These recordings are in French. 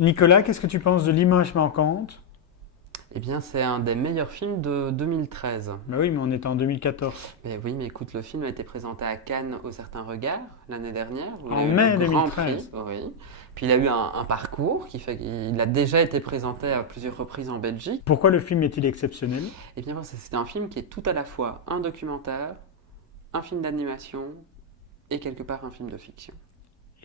Nicolas, qu'est-ce que tu penses de L'Image manquante? Eh bien, c'est un des meilleurs films de 2013. Bah oui, mais on est en 2014. Mais oui, mais écoute, le film a été présenté à Cannes au Certain Regard l'année dernière, où il a En eu le mai Grand Prix. 2013. Oui. Puis il a eu un parcours qui fait qu'il a déjà été présenté à plusieurs reprises en Belgique. Pourquoi le film est-il exceptionnel? Et bien, c'est un film qui est tout à la fois un documentaire, un film d'animation et quelque part un film de fiction.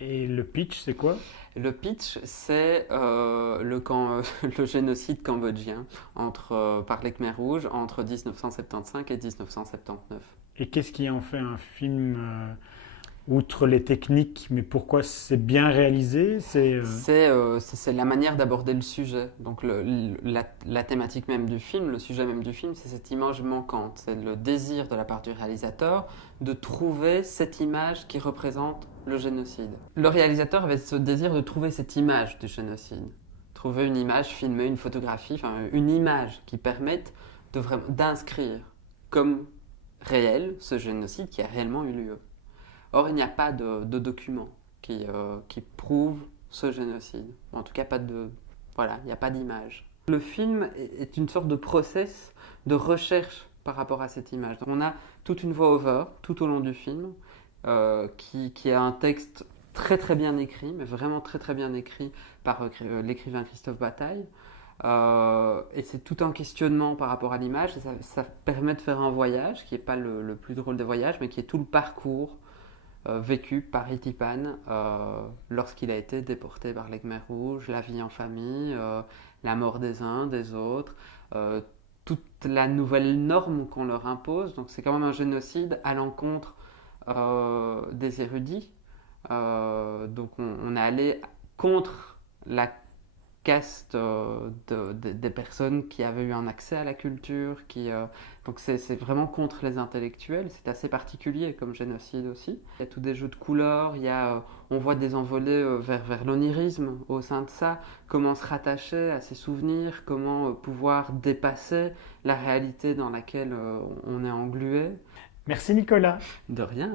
Et le pitch, c'est quoi? Le pitch, c'est le génocide cambodgien par les Khmers rouges entre 1975 et 1979. Et qu'est-ce qui en fait un film, outre les techniques, mais pourquoi c'est bien réalisé? C'est la manière d'aborder le sujet. Donc la thématique même du film, le sujet même du film, c'est cette image manquante. C'est le désir de la part du réalisateur de trouver cette image qui représente le génocide. Le réalisateur avait ce désir de trouver cette image du génocide. Trouver une image filmée, une photographie, enfin une image qui permette d'inscrire comme réel ce génocide qui a réellement eu lieu. Or, il n'y a pas de document qui prouve ce génocide. En tout cas, voilà, il n'y a pas d'image. Le film est une sorte de process de recherche par rapport à cette image. Donc, on a toute une voix-over tout au long du film qui a un texte très très bien écrit, mais vraiment très très bien écrit par l'écrivain Christophe Bataille. Et c'est tout un questionnement par rapport à l'image. Et ça permet de faire un voyage qui n'est pas le plus drôle des voyages, mais qui est tout le parcours vécu par Itipan lorsqu'il a été déporté par les Khmers rouges, la vie en famille, la mort des uns, des autres, toute la nouvelle norme qu'on leur impose. Donc c'est quand même un génocide à l'encontre des érudits. Donc on est allé contre la caste des personnes qui avaient eu un accès à la culture. Donc c'est vraiment contre les intellectuels. C'est assez particulier comme génocide aussi. Il y a tous des jeux de couleurs, on voit des envolées vers l'onirisme au sein de ça. Comment se rattacher à ses souvenirs, comment pouvoir dépasser la réalité dans laquelle on est englué. Merci Nicolas. De rien.